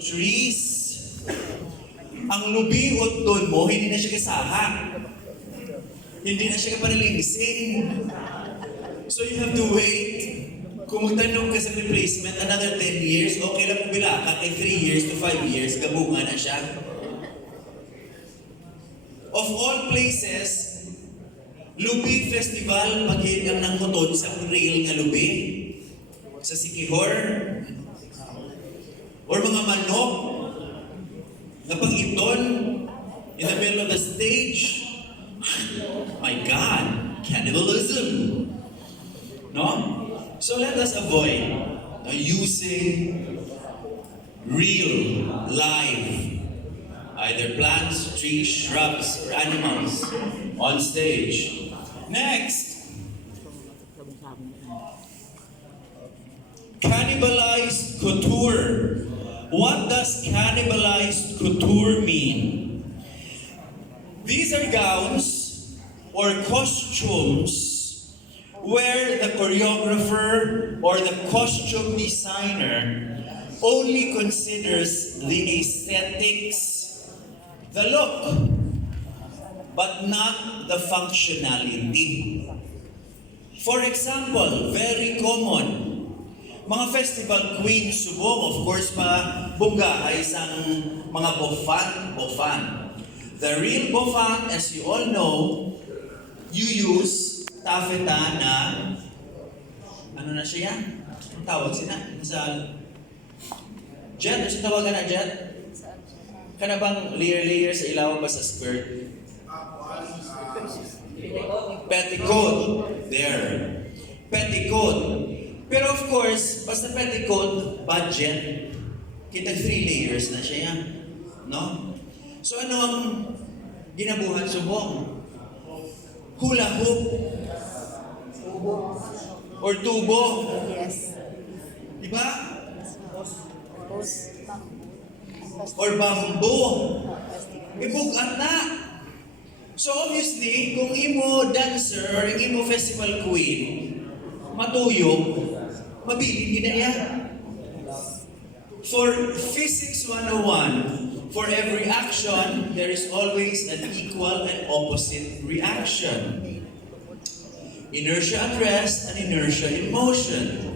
trees. Ang lubiot doon mo, hindi na siya kasaha. Hindi na siya kapanilingsing. So you have to wait. Kung magtanong ka sa replacement, another 10 years, okay lang mo bilaka, kay 3 years to 5 years, gabunga na siya. Of all places, Lubi Festival, maghigang ng mutod sa rail nga lubi. Sa Sikihor. Or mga manok na pag-iton in the middle of the stage. My God, cannibalism. No? So let us avoid using real, live, either plants, trees, shrubs, or animals on stage. Next, cannibalized couture. What does cannibalized couture mean? These are gowns or costumes where the choreographer or the costume designer only considers the aesthetics, the look, but not the functionality. For example, very common, mga festival queen subong, of course, bunggahay sang mga bofan. The real bofan, as you all know, you use taffeta na, ano na siya? Ang tawag sina? Sa jet? Ano siya tawagan na jet? Kana bang layer sa ilaw ba sa skirt? Petticoat. There. Petticoat. Pero of course, basta petticoat, budget, kitang 3 layers na siya yan. No? So ano ang ginabuhat subong? Hula hoop. Or tubo. Yes. Diba? Or bamboo. Ibugat na. So obviously, kung imo dancer or imo festival queen, matuyog, mabilin na niya. For Physics 101, for every action, there is always an equal and opposite reaction. Inertia at rest and inertia in motion.